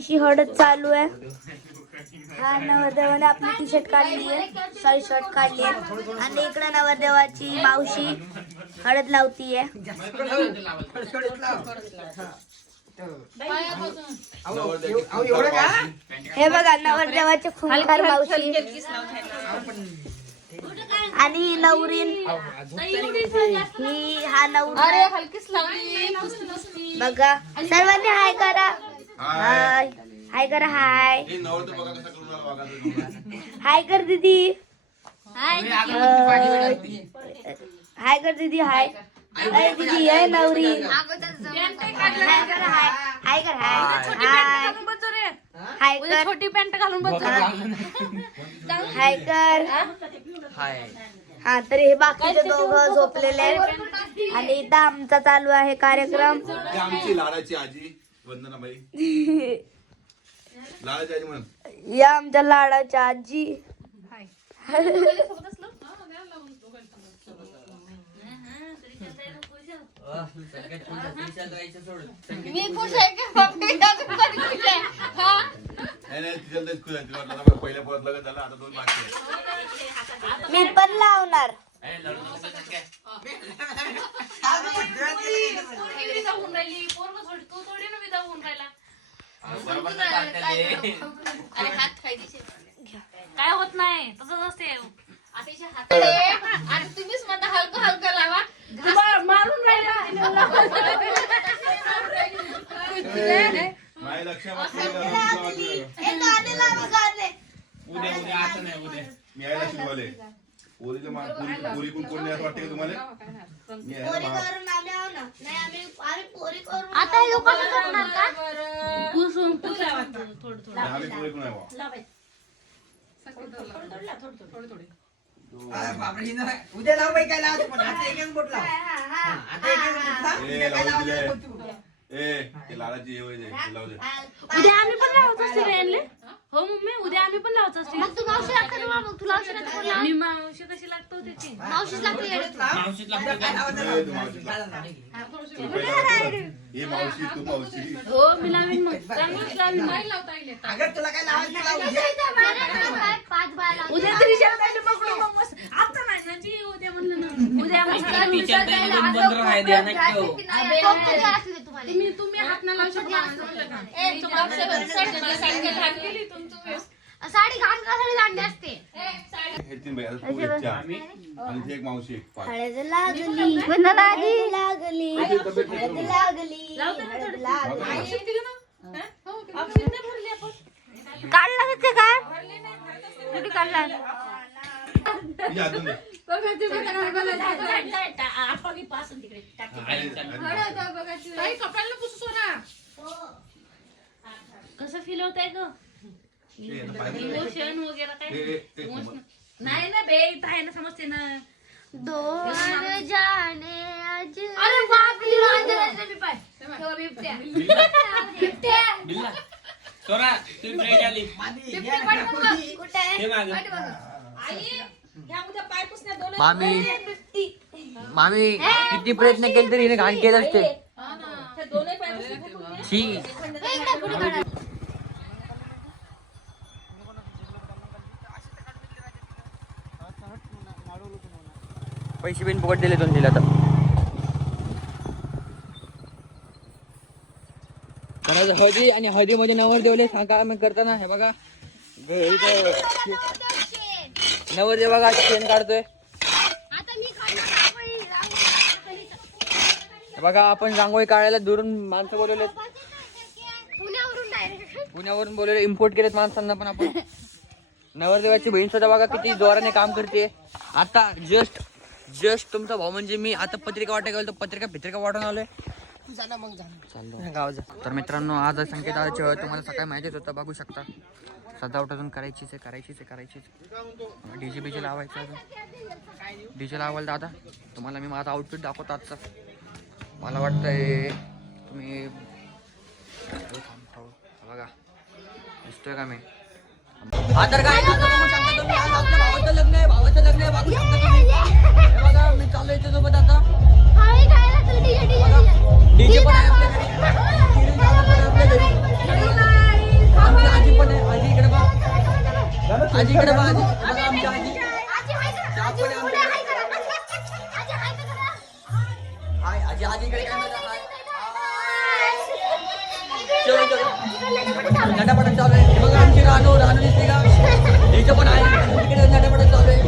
छोटीशी हळद चालू आहे. हा नवरदेवाने आपली टी शर्ट काढली आहे, सॉरी शर्ट काढली आहे आणि इकडे नवरदेवाची मावशी हळद लावतीये. हे बघा नवरदेवाचे खूंखार मावशी आणि नवरीन ही हा नवरा बघा. सर्वांनी हाय करा, हाय हाय करा, हाय हाय कर दीदी, हाय कर दीदी, हाय अरे दीदी आहे नवरी, हाय कर, हाय हाय कर, हाय कर, छोटी पॅन्ट घालून बस, हाय कर, हा. तर हे बाकीचे दोघं झोपलेले आहेत आणि इथं आमचा चालू आहे कार्यक्रम. आमची लाडाची आजी वंदनाबाई, लाडाची आजी म्हणून या आमच्या लाडाच्या आजी. मी खुश आहे पहिल्या परत लग्न झालं, आता 2 बाकी आहे. मी पण लावणार. काय होत नाही तसंच असते. आता तुम्हीच म्हणता हलकं हलकं लावा, मारून नाही लक्षात उद्या उद्या आता नाही, उद्या मी यायला शिकवले. पोरी कोण नाही असं वाटतं का तुम्हाला? आता हे लोक करणार का? आम्ही पोरी कोण आहे उद्या लाव बाई, काय लावतो पण आता एक बोट लाव, आता एक लाडाची लावू दे. उद्या आम्ही पण लावत असते रे यांले. हो मम्मी, उद्या आम्ही पण लावत असते. मग तू मावशी लागते ना, मग तुला औषध लागते. मी मावशी कशी लागतो त्याची, मावशीच लागते. हे मावशी तू मावशी हो मी लावीन, मग चांगलंच लावीन. अगर तुला काय लावायचं उद्या तरी जेवायला पकडू मग मस्त. आता नाही ना जी, उद्या म्हणलं ना उद्या तुम्ही हात ना लावू शकता. साडी घाण करायला दांडी असते. हे 3 बाई, आता तू एक 4 आणि ती एक मावशी एक 5. हळद लागली, हळद लागली, हळद लागली, काढला ते काय कुठे काढला? कसं फील होत आहे ग? इमोशन वगैरे काय नाही ना बे, इथं आहे ना, समजते ना. दोन जाने आज. अरे बाप रे, पाय सोरा तू ब्रेड आली मामी किती प्रयत्न केले तरी हिने घाण केलं असते. पैसे बिन फुकट दिले दोन दिला तर हळदी आणि हळदीमध्ये नवरदेवले सांगा मग करताना. हे बघा नवरदेव बघा शेण काढतोय. बघा आपण रांगोळी काढायला दुरून माणसं बोलवले, पुण्यावरून बोलवले, इम्पोर्ट केलेत माणसांना. पण आपण नवरदेवाची बहीण सुद्धा बघा किती जोराने काम करते. आता जस्ट तुमचा भाऊ म्हणजे मी आता पत्रिका वाटायला गेलो, पत्रिका वाटून आलोय. तर मित्रांनो आज संकेत तुम्हाला सकाळी माहितीच होतं, बघू शकता. सजावट अजून करायचीच. डीजे बीजे लावायचं, अजून डीजे लावायला दादा. तुम्हाला मी माझा आउटफिट दाखवतो आजचा. मला वाटतंय तुम्ही बघा दिसतोय का मी. तर काय भावाचं लग्न आहे बघू शकता तुम्ही. बघा मी चालू याच्यासोबत आता. डीजे पण आहे आपल्या घरी. आजी इकडे बघा, आजी बघा आमची आजी. चहा पण आहे आमच्या. हाय आजी, आजी इकडे काय म्हणता? हाय. चलो चलो नटापटा चालू आहे. बघा आमची रानू दिसते का? हिचं पण आहे. इकडे नटापटा चालू आहे.